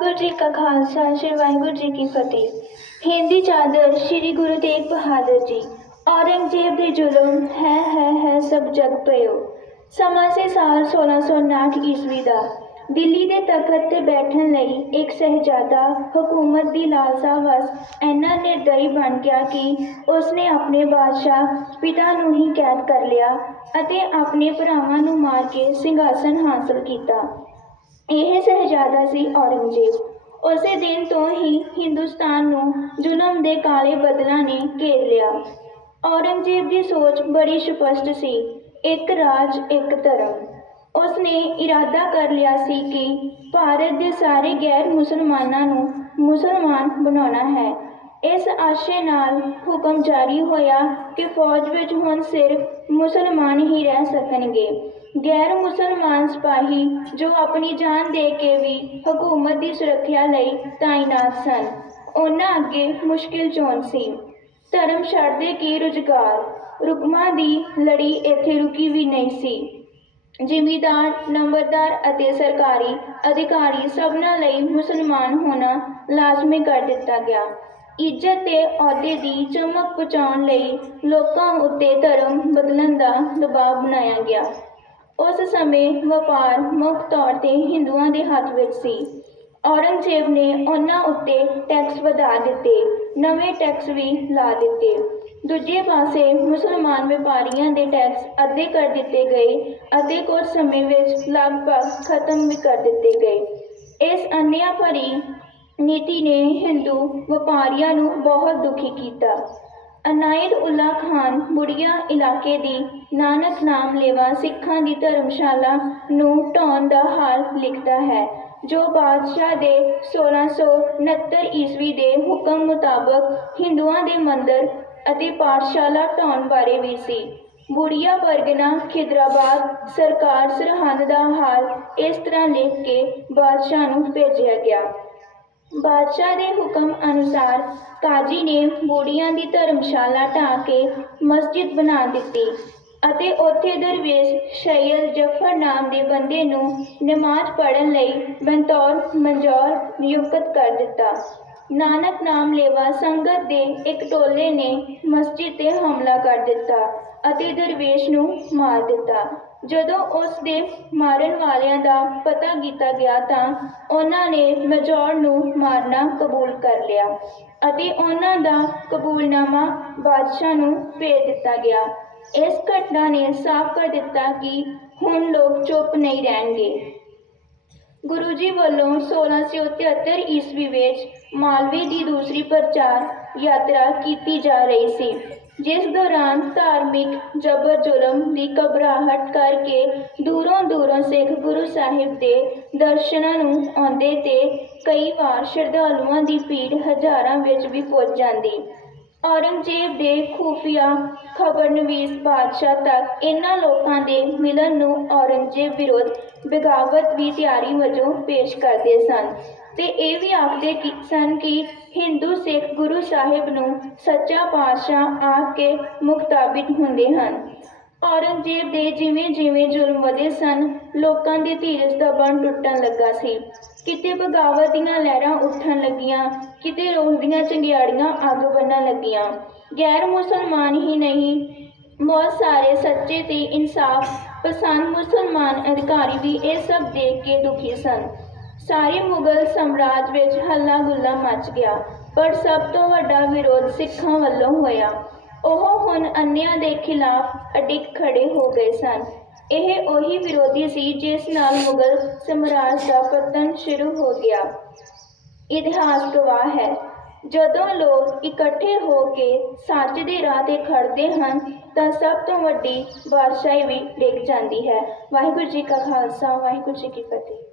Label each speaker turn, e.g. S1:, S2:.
S1: ਵਾਹਿਗੁਰੂ ਜੀ ਕਾ ਖਾਲਸਾ, ਸ੍ਰੀ ਵਾਹਿਗੁਰੂ ਜੀ ਕੀ ਫਤਿਹ। ਹਿੰਦੀ ਚਾਦਰ ਸ੍ਰੀ ਗੁਰੂ ਤੇਗ ਬਹਾਦਰ ਜੀ। ਔਰੰਗਜ਼ੇਬ ਦੇ ਜ਼ੁਲਮ, ਹੈ ਹੈ ਹੈ, ਸਭ ਜਗ ਪਇਓ। ਸਮਾਂ ਸੇ ਸਾਲ 1659 ਈਸਵੀ ਦਾ। ਦਿੱਲੀ ਦੇ ਤਖਤ ਤੇ ਬੈਠਣ ਲਈ ਇੱਕ ਸਹਿਜ਼ਾਦਾ ਹਕੂਮਤ ਦੀ ਲਾਲਸਾ ਵਸ ਇੰਨਾ ਨਿਰਦਈ ਬਣ ਗਿਆ ਕਿ ਉਸਨੇ ਆਪਣੇ ਬਾਦਸ਼ਾਹ ਪਿਤਾ ਨੂੰ ਹੀ ਕੈਦ ਕਰ ਲਿਆ ਅਤੇ ਆਪਣੇ ਭਰਾਵਾਂ ਨੂੰ ਮਾਰ ਕੇ ਸਿੰਘਾਸਨ ਹਾਸਲ ਕੀਤਾ। ਇਹ ਸਹਿਜ਼ਾਦਾ ਸੀ ਔਰੰਗਜ਼ੇਬ। ਉਸੇ ਦਿਨ ਤੋਂ ਹੀ ਹਿੰਦੁਸਤਾਨ ਨੂੰ ਜ਼ੁਲਮ ਦੇ ਕਾਲੇ ਬੱਦਲਾਂ ਨੇ ਘੇਰ ਲਿਆ। ਔਰੰਗਜ਼ੇਬ ਦੀ ਸੋਚ ਬੜੀ ਸਪਸ਼ਟ ਸੀ, ਇੱਕ ਰਾਜ, ਇੱਕ ਧਰਮ। ਉਸਨੇ ਇਰਾਦਾ ਕਰ ਲਿਆ ਸੀ ਕਿ ਭਾਰਤ ਦੇ ਸਾਰੇ ਗੈਰ ਮੁਸਲਮਾਨਾਂ ਨੂੰ ਮੁਸਲਮਾਨ ਬਣਾਉਣਾ ਹੈ। ਇਸ ਆਸ਼ੇ ਨਾਲ ਹੁਕਮ ਜਾਰੀ ਹੋਇਆ ਕਿ ਫੌਜ ਵਿੱਚ ਹੁਣ ਸਿਰਫ ਮੁਸਲਮਾਨ ਹੀ ਰਹਿ ਸਕਣਗੇ। ਗੈਰ ਮੁਸਲਮਾਨ ਸਿਪਾਹੀ ਜੋ ਆਪਣੀ ਜਾਨ ਦੇ ਕੇ ਵੀ ਹਕੂਮਤ ਦੀ ਸੁਰੱਖਿਆ ਲਈ ਤਾਇਨਾਤ ਸਨ, ਉਹਨਾਂ ਅੱਗੇ ਮੁਸ਼ਕਿਲ ਚੋਣ ਸੀ। ਧਰਮ ਛੱਡਦੇ ਕੀ ਰੁਜ਼ਗਾਰ? ਰੁਕਮਾਂ ਦੀ ਲੜੀ ਇੱਥੇ ਰੁਕੀ ਵੀ ਨਹੀਂ ਸੀ। ਜ਼ਿਮੀਦਾਰ, ਨੰਬਰਦਾਰ ਅਤੇ ਸਰਕਾਰੀ ਅਧਿਕਾਰੀ ਸਭਨਾਂ ਲਈ ਮੁਸਲਮਾਨ ਹੋਣਾ ਲਾਜ਼ਮੀ ਕਰ ਦਿੱਤਾ ਗਿਆ। ਇੱਜ਼ਤ ਤੇ ਅਹੁਦੇ ਦੀ ਚਮਕ ਪਹੁੰਚਾਉਣ ਲਈ ਲੋਕਾਂ ਉੱਤੇ ਧਰਮ ਬਦਲਣ ਦਾ ਦਬਾਅ ਬਣਾਇਆ ਗਿਆ। ਉਸ ਸਮੇਂ ਵਪਾਰ ਮੁੱਖ ਤੌਰ ਤੇ ਹਿੰਦੂਆਂ ਦੇ ਹੱਥ ਵਿੱਚ ਸੀ। ਔਰੰਗਜ਼ੇਬ ਨੇ ਉਹਨਾਂ ਉੱਤੇ ਟੈਕਸ ਵਧਾ ਦਿੱਤੇ, ਨਵੇਂ ਟੈਕਸ ਵੀ ਲਾ ਦਿੱਤੇ। ਦੂਜੇ ਪਾਸੇ ਮੁਸਲਮਾਨ ਵਪਾਰੀਆਂ ਦੇ ਟੈਕਸ ਅੱਧੇ ਕਰ ਦਿੱਤੇ ਗਏ ਅਤੇ ਕੁਝ ਸਮੇਂ ਵਿੱਚ ਲਗਭਗ ਖਤਮ ਵੀ ਕਰ ਦਿੱਤੇ ਗਏ। ਇਸ ਅੰਨ੍ਹਿਆ ਭਰੀ ਨੀਤੀ ਨੇ ਹਿੰਦੂ ਵਪਾਰੀਆਂ ਨੂੰ ਬਹੁਤ ਦੁਖੀ ਕੀਤਾ। ਅਨਾਇਤ ਉਲਾ ਖਾਨ ਬੁੜੀਆ ਇਲਾਕੇ ਦੀ ਨਾਨਕ ਨਾਮ ਲੇਵਾ ਸਿੱਖਾਂ ਦੀ ਧਰਮਸ਼ਾਲਾ ਨੂੰ ਢਾਉਣ ਦਾ ਹਾਲ ਲਿਖਦਾ ਹੈ, ਜੋ ਬਾਦਸ਼ਾਹ ਦੇ 1669 ਈਸਵੀ ਦੇ ਹੁਕਮ ਮੁਤਾਬਕ ਹਿੰਦੂਆਂ ਦੇ ਮੰਦਰ ਅਤੇ ਪਾਠਸ਼ਾਲਾ ਢਾਉਣ ਬਾਰੇ ਵੀ ਸੀ। ਬੁੜੀਆ ਪਰਗਨਾ ਖਿਦਰਾਬਾਦ ਸਰਕਾਰ ਸਰਹੰਦ ਦਾ ਹਾਲ ਇਸ ਤਰ੍ਹਾਂ ਲਿਖ ਕੇ ਬਾਦਸ਼ਾਹ ਨੂੰ ਭੇਜਿਆ ਗਿਆ। ਬਾਦਸ਼ਾਹ ਦੇ ਹੁਕਮ ਅਨੁਸਾਰ ਕਾਜੀ ਨੇ ਬੂੜੀਆਂ ਦੀ ਧਰਮਸ਼ਾਲਾ ਢਾਹ ਕੇ ਮਸਜਿਦ ਬਣਾ ਦਿੱਤੀ ਅਤੇ ਉੱਥੇ ਦਰਵੇਸ਼ ਸੈਯਦ ਜਫਰ ਨਾਮ ਦੇ ਬੰਦੇ ਨੂੰ ਨਮਾਜ਼ ਪੜ੍ਹਨ ਲਈ ਬੰਤੌਰ, ਮੰਜੌਰ ਨਿਯੁਕਤ ਕਰ ਦਿੱਤਾ। ਨਾਨਕ ਨਾਮ ਲੇਵਾ ਸੰਗਤ ਦੇ ਇੱਕ ਟੋਲੇ ਨੇ ਮਸਜਿਦ ਤੇ ਹਮਲਾ ਕਰ ਦਿੱਤਾ ਅਤੇ ਦਰਵੇਸ਼ ਨੂੰ ਮਾਰ ਦਿੱਤਾ। ਜਦੋਂ ਉਸ ਦੇ ਮਾਰਨ ਵਾਲਿਆਂ ਦਾ ਪਤਾ ਕੀਤਾ ਗਿਆ ਤਾਂ ਉਹਨਾਂ ਨੇ ਮਜੌਰ ਨੂੰ ਮਾਰਨਾ ਕਬੂਲ ਕਰ ਲਿਆ ਅਤੇ ਉਹਨਾਂ ਦਾ ਕਬੂਲਨਾਮਾ ਬਾਦਸ਼ਾਹ ਨੂੰ ਭੇਜ ਦਿੱਤਾ ਗਿਆ। ਇਸ ਘਟਨਾ ਨੇ ਸਾਫ਼ ਕਰ ਦਿੱਤਾ ਕਿ ਹੁਣ ਲੋਕ ਚੁੱਪ ਨਹੀਂ ਰਹਿਣਗੇ। ਗੁਰੂ ਜੀ ਵੱਲੋਂ 1673 ਈਸਵੀ ਵਿੱਚ ਮਾਲਵੇ ਦੀ ਦੂਸਰੀ ਪ੍ਰਚਾਰ ਯਾਤਰਾ ਕੀਤੀ ਜਾ ਰਹੀ ਸੀ, ਜਿਸ ਦੌਰਾਨ ਧਾਰਮਿਕ ਜ਼ਬਰ ਜ਼ੁਲਮ ਦੀ ਘਬਰਾਹਟ ਕਰਕੇ ਦੂਰੋਂ ਦੂਰੋਂ ਸਿੱਖ ਗੁਰੂ ਸਾਹਿਬ ਦੇ ਦਰਸ਼ਨਾਂ ਨੂੰ ਆਉਂਦੇ ਤੇ ਕਈ ਵਾਰ ਸ਼ਰਧਾਲੂਆਂ ਦੀ ਭੀੜ ਹਜ਼ਾਰਾਂ ਵਿੱਚ ਵੀ ਪੁੱਜ ਜਾਂਦੀ। ਔਰੰਗਜ਼ੇਬ ਦੇ ਖੂਫੀਆ ਖਬਰਨਵੀਸ ਬਾਦਸ਼ਾਹ ਤੱਕ ਇਹਨਾਂ ਲੋਕਾਂ ਦੇ ਮਿਲਣ ਨੂੰ ਔਰੰਗਜ਼ੇਬ ਵਿਰੁੱਧ ਬਗਾਵਤ ਦੀ ਤਿਆਰੀ ਵਜੋਂ ਪੇਸ਼ ਕਰਦੇ ਸਨ। ਤੇ ਇਹ ਵੀ ਆਖਦੇ ਕਿ ਸਨ ਕਿ ਹਿੰਦੂ ਸਿੱਖ ਗੁਰੂ ਸਾਹਿਬ ਨੂੰ ਸੱਚਾ ਪਾਤਸ਼ਾਹ ਆਖ ਕੇ ਮੁਖਤਾਬਿਤ ਹੁੰਦੇ ਹਨ। ਔਰੰਗਜ਼ੇਬ ਦੇ ਜਿਵੇਂ ਜਿਵੇਂ ਜ਼ੁਲਮ ਵਧੇ ਸਨ, ਲੋਕਾਂ ਦੀ ਧੀਰਜ ਦਾ ਬੰਨ ਟੁੱਟਣ ਲੱਗਾ ਸੀ। ਕਿਤੇ ਬਗਾਵਤ ਦੀਆਂ ਲਹਿਰਾਂ ਉੱਠਣ ਲੱਗੀਆਂ, ਕਿਤੇ ਰੋਹ ਦੀਆਂ ਚੰਗਿਆੜੀਆਂ ਅੱਗ ਬੰਨਣ ਲੱਗੀਆਂ। ਗੈਰ ਮੁਸਲਮਾਨ ਹੀ ਨਹੀਂ, ਬਹੁਤ ਸਾਰੇ ਸੱਚੇ ਤੇ ਇਨਸਾਫ, ਪਸੰਦ ਮੁਸਲਮਾਨ ਅਧਿਕਾਰੀ ਵੀ ਇਹ ਸਭ ਦੇਖ ਕੇ ਦੁਖੀ ਸਨ। ਸਾਰੇ ਮੁਗਲ ਸਾਮਰਾਜ ਵਿੱਚ ਹੱਲਾ ਗੁੱਲਾ ਮਚ ਗਿਆ, ਪਰ ਸਭ ਤੋਂ ਵੱਡਾ ਵਿਰੋਧ ਸਿੱਖਾਂ ਵੱਲੋਂ ਹੋਇਆ। ਉਹ ਹੁਣ ਅੰਨਿਆਂ ਦੇ ਖਿਲਾਫ ਅਡਿੱਗ ਖੜੇ ਹੋ ਗਏ ਸਨ। ਇਹ ਉਹੀ ਵਿਰੋਧੀ ਸੀ ਜਿਸ ਨਾਲ ਮੁਗਲ ਸਾਮਰਾਜ ਦਾ ਪਤਨ ਸ਼ੁਰੂ ਹੋ ਗਿਆ। ਇਤਿਹਾਸ ਗਵਾਹ ਹੈ। ਜਦੋਂ ਲੋਕ ਇਕੱਠੇ ਹੋ ਕੇ ਸੱਚ ਦੇ ਰਾਹ ਤੇ ਖੜਦੇ ਹਨ, ਤਾਂ ਸਭ ਤੋਂ ਵੱਡੀ ਬਾਦਸ਼ਾਹੀ ਵੀ ਡਿੱਗ ਜਾਂਦੀ ਹੈ। ਵਾਹਿਗੁਰੂ ਜੀ ਕਾ ਖਾਲਸਾ, ਵਾਹਿਗੁਰੂ ਜੀ ਕੀ ਫਤਿਹ।